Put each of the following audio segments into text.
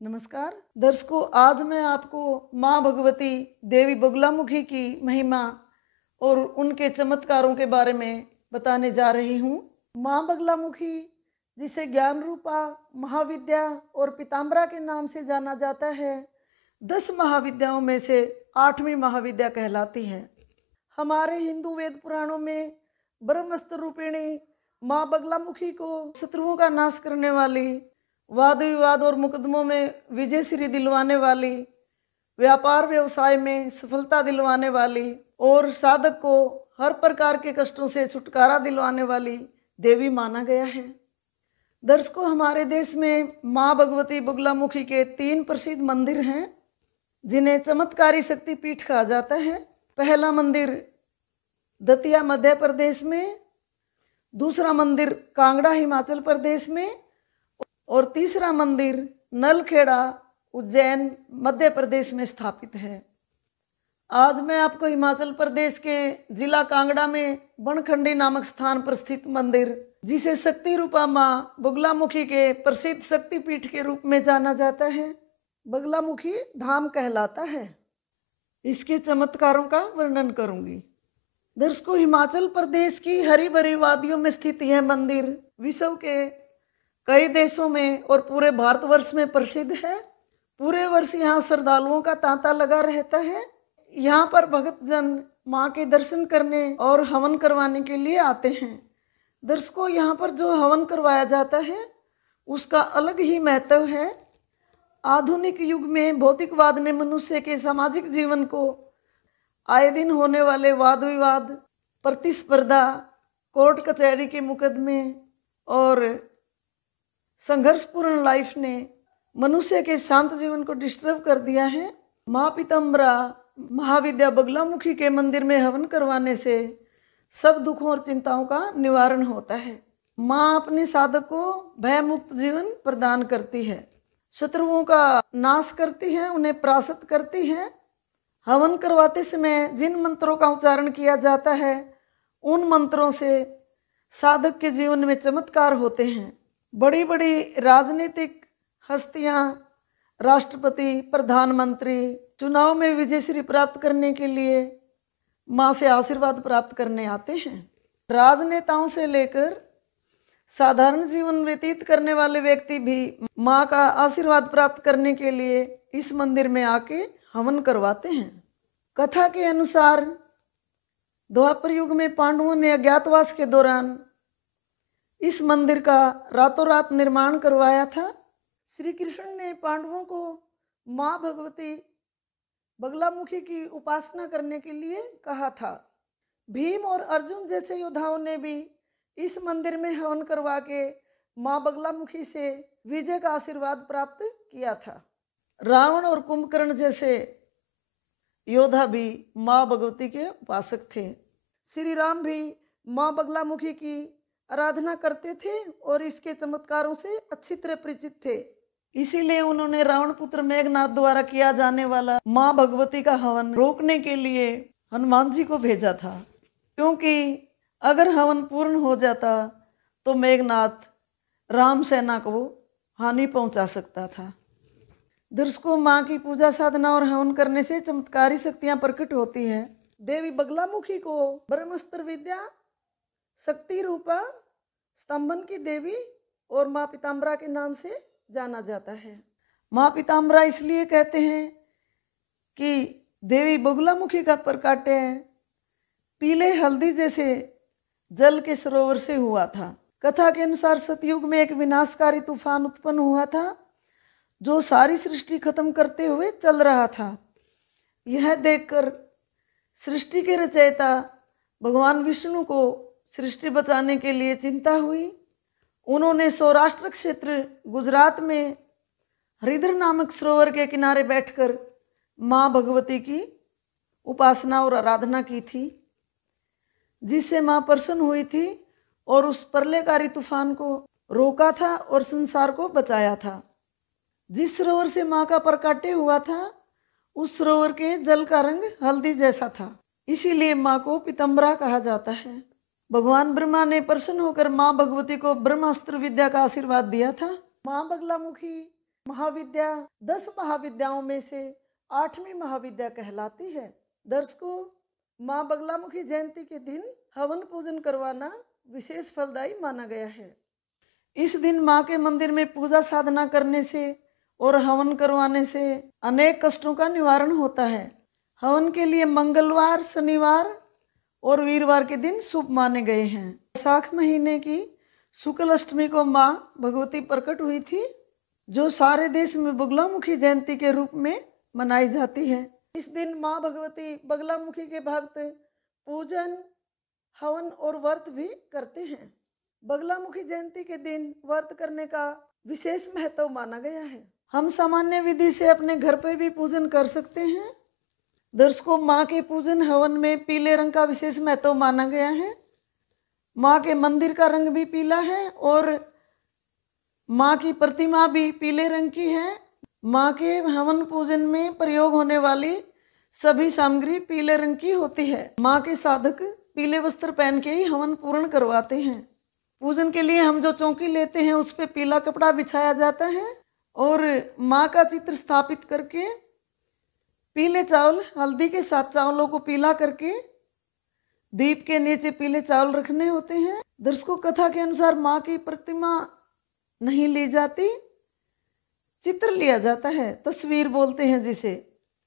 नमस्कार दर्शकों, आज मैं आपको माँ भगवती देवी बगलामुखी की महिमा और उनके चमत्कारों के बारे में बताने जा रही हूँ। माँ बगलामुखी, जिसे ज्ञान रूपा, महाविद्या और पीताम्बरा के नाम से जाना जाता है, 10 महाविद्याओं में से 8वीं महाविद्या कहलाती है। हमारे हिंदू वेद पुराणों में ब्रह्मस्त्र रूपिणी माँ बगलामुखी को शत्रुओं का नाश करने वाली, वाद विवाद और मुकदमों में विजय श्री दिलवाने वाली, व्यापार व्यवसाय में सफलता दिलवाने वाली और साधक को हर प्रकार के कष्टों से छुटकारा दिलवाने वाली देवी माना गया है। दर्शकों, हमारे देश में माँ भगवती बगलामुखी के 3 प्रसिद्ध मंदिर हैं, जिन्हें चमत्कारी शक्तिपीठ कहा जाता है। पहला मंदिर दतिया मध्य प्रदेश में, दूसरा मंदिर कांगड़ा हिमाचल प्रदेश में और तीसरा मंदिर नलखेड़ा उज्जैन मध्य प्रदेश में स्थापित है। आज मैं आपको हिमाचल प्रदेश के जिला कांगड़ा में बनखंडी नामक स्थान पर स्थित मंदिर, जिसे शक्ति रूपा माँ बगलामुखी के प्रसिद्ध शक्तिपीठ के रूप में जाना जाता है, बगलामुखी धाम कहलाता है, इसके चमत्कारों का वर्णन करूंगी। दर्शकों, हिमाचल प्रदेश की हरी भरी वादियों में स्थित यह मंदिर विश्व के कई देशों में और पूरे भारतवर्ष में प्रसिद्ध है। पूरे वर्ष यहाँ श्रद्धालुओं का तांता लगा रहता है। यहाँ पर भक्त जन माँ के दर्शन करने और हवन करवाने के लिए आते हैं। दर्शकों, यहाँ पर जो हवन करवाया जाता है उसका अलग ही महत्व है। आधुनिक युग में भौतिकवाद ने मनुष्य के सामाजिक जीवन को आए दिन होने वाले वाद विवाद, प्रतिस्पर्धा, कोर्ट कचहरी के मुकदमे और संघर्षपूर्ण लाइफ ने मनुष्य के शांत जीवन को डिस्टर्ब कर दिया है। माँ पीताम्बरा महाविद्या बगलामुखी के मंदिर में हवन करवाने से सब दुखों और चिंताओं का निवारण होता है। माँ अपने साधक को भय मुक्त जीवन प्रदान करती है, शत्रुओं का नाश करती है, उन्हें परास्त करती है। हवन करवाते समय जिन मंत्रों का उच्चारण किया जाता है, उन मंत्रों से साधक के जीवन में चमत्कार होते हैं। बड़ी बड़ी राजनीतिक हस्तियां, राष्ट्रपति, प्रधानमंत्री चुनाव में विजय श्री प्राप्त करने के लिए माँ से आशीर्वाद प्राप्त करने आते हैं। राजनेताओं से लेकर साधारण जीवन व्यतीत करने वाले व्यक्ति भी माँ का आशीर्वाद प्राप्त करने के लिए इस मंदिर में आके हवन करवाते हैं। कथा के अनुसार द्वापर युग में पांडवों ने अज्ञातवास के दौरान इस मंदिर का रातों रात निर्माण करवाया था। श्री कृष्ण ने पांडवों को माँ भगवती बगलामुखी की उपासना करने के लिए कहा था। भीम और अर्जुन जैसे योद्धाओं ने भी इस मंदिर में हवन करवा के माँ बगलामुखी से विजय का आशीर्वाद प्राप्त किया था। रावण और कुंभकर्ण जैसे योद्धा भी माँ भगवती के उपासक थे। श्री राम भी माँ बगलामुखी की आराधना करते थे और इसके चमत्कारों से अच्छी तरह परिचित थे। इसीलिए उन्होंने रावण पुत्र मेघनाथ द्वारा किया जाने वाला माँ भगवती का हवन रोकने के लिए हनुमान जी को भेजा था, क्योंकि अगर हवन पूर्ण हो जाता तो मेघनाथ राम सेना को हानि पहुंचा सकता था। दर्शकों, माँ की पूजा साधना और हवन करने से चमत्कारी शक्तियां प्रकट होती है। देवी बगलामुखी को ब्रह्मस्त्र विद्या, शक्ति रूपा, स्तंभन की देवी और माँ पीताम्बरा के नाम से जाना जाता है। माँ पीताम्बरा इसलिए कहते हैं कि देवी बगलामुखी का प्रकाट्य पीले हल्दी जैसे जल के सरोवर से हुआ था। कथा के अनुसार सतयुग में एक विनाशकारी तूफान उत्पन्न हुआ था, जो सारी सृष्टि खत्म करते हुए चल रहा था। यह देखकर सृष्टि के रचयिता भगवान विष्णु को सृष्टि बचाने के लिए चिंता हुई। उन्होंने सौराष्ट्र क्षेत्र गुजरात में हरिद्र नामक सरोवर के किनारे बैठकर माँ भगवती की उपासना और आराधना की थी, जिससे माँ प्रसन्न हुई थी और उस प्रलयकारी तूफान को रोका था और संसार को बचाया था। जिस सरोवर से माँ का प्रकाट्य हुआ था, उस सरोवर के जल का रंग हल्दी जैसा था, इसीलिए माँ को पीताम्बरा कहा जाता है। भगवान ब्रह्मा ने प्रसन्न होकर माँ भगवती को ब्रह्मास्त्र विद्या का आशीर्वाद दिया था। माँ बगलामुखी महाविद्या 10 महाविद्याओं में से 8वीं महाविद्या कहलाती है। दर्शकों, माँ बगलामुखी जयंती के दिन हवन पूजन करवाना विशेष फलदायी माना गया है। इस दिन माँ के मंदिर में पूजा साधना करने से और हवन करवाने से अनेक कष्टों का निवारण होता है। हवन के लिए मंगलवार, शनिवार और वीरवार के दिन शुभ माने गए हैं। वैशाख महीने की शुक्ल अष्टमी को माँ भगवती प्रकट हुई थी, जो सारे देश में बगलामुखी जयंती के रूप में मनाई जाती है। इस दिन माँ भगवती बगलामुखी के भक्त पूजन, हवन और व्रत भी करते हैं। बगलामुखी जयंती के दिन व्रत करने का विशेष महत्व माना गया है। हम सामान्य विधि से अपने घर पर भी पूजन कर सकते हैं। दर्शकों, माँ के पूजन हवन में पीले रंग का विशेष महत्व माना गया है। माँ के मंदिर का रंग भी पीला है और माँ की प्रतिमा भी पीले रंग की है। माँ के हवन पूजन में प्रयोग होने वाली सभी सामग्री पीले रंग की होती है। माँ के साधक पीले वस्त्र पहन के ही हवन पूर्ण करवाते हैं। पूजन के लिए हम जो चौकी लेते हैं उस पे पीला कपड़ा बिछाया जाता है और माँ का चित्र स्थापित करके पीले चावल, हल्दी के साथ चावलों को पीला करके दीप के नीचे पीले चावल रखने होते हैं। दर्शकों, कथा के अनुसार माँ की प्रतिमा नहीं ली जाती, चित्र लिया जाता है, तस्वीर बोलते हैं जिसे।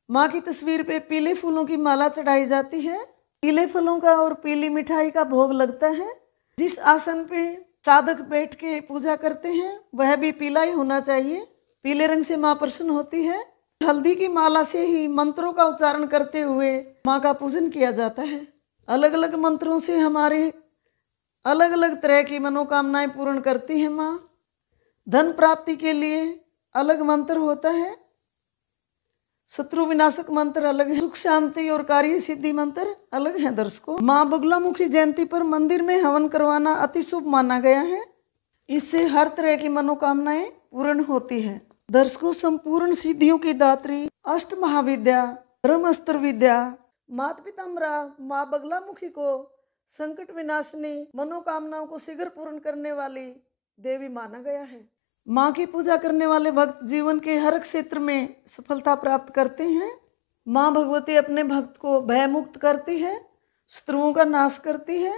माँ की तस्वीर पे पीले फूलों की माला चढ़ाई जाती है। पीले फलों का और पीली मिठाई का भोग लगता है। जिस आसन पे साधक बैठ के पूजा करते हैं वह भी पीला ही होना चाहिए। पीले रंग से माँ प्रसन्न होती है। हल्दी की माला से ही मंत्रों का उच्चारण करते हुए माँ का पूजन किया जाता है। अलग अलग मंत्रों से हमारे अलग अलग तरह की मनोकामनाएं पूर्ण करती है माँ। धन प्राप्ति के लिए अलग मंत्र होता है, शत्रु विनाशक मंत्र अलग है, सुख शांति और कार्य सिद्धि मंत्र अलग है। दर्शकों, माँ बगलामुखी जयंती पर मंदिर में हवन करवाना अति शुभ माना गया है। इससे हर तरह की मनोकामनाएं पूर्ण होती है। दर्शकों, संपूर्ण सिद्धियों की दात्री अष्ट महाविद्या ब्रह्मस्त्र विद्या माता पिताम्बरा माँ बगलामुखी को संकट विनाशिनी, मनोकामनाओं को शीघ्र पूर्ण करने वाली देवी माना गया है। माँ की पूजा करने वाले भक्त जीवन के हर क्षेत्र में सफलता प्राप्त करते हैं। माँ भगवती अपने भक्त को भयमुक्त करती है, शत्रुओं का नाश करती है,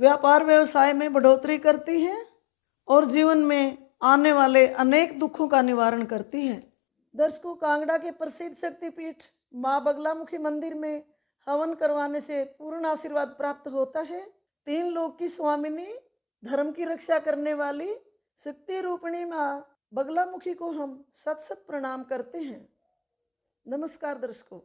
व्यापार व्यवसाय में बढ़ोतरी करती है और जीवन में आने वाले अनेक दुखों का निवारण करती है। दर्शकों, कांगड़ा के प्रसिद्ध शक्तिपीठ माँ बगलामुखी मंदिर में हवन करवाने से पूर्ण आशीर्वाद प्राप्त होता है। 3 लोक की स्वामिनी, धर्म की रक्षा करने वाली शक्ति रूपिणी माँ बगलामुखी को हम सत सत प्रणाम करते हैं। नमस्कार दर्शकों।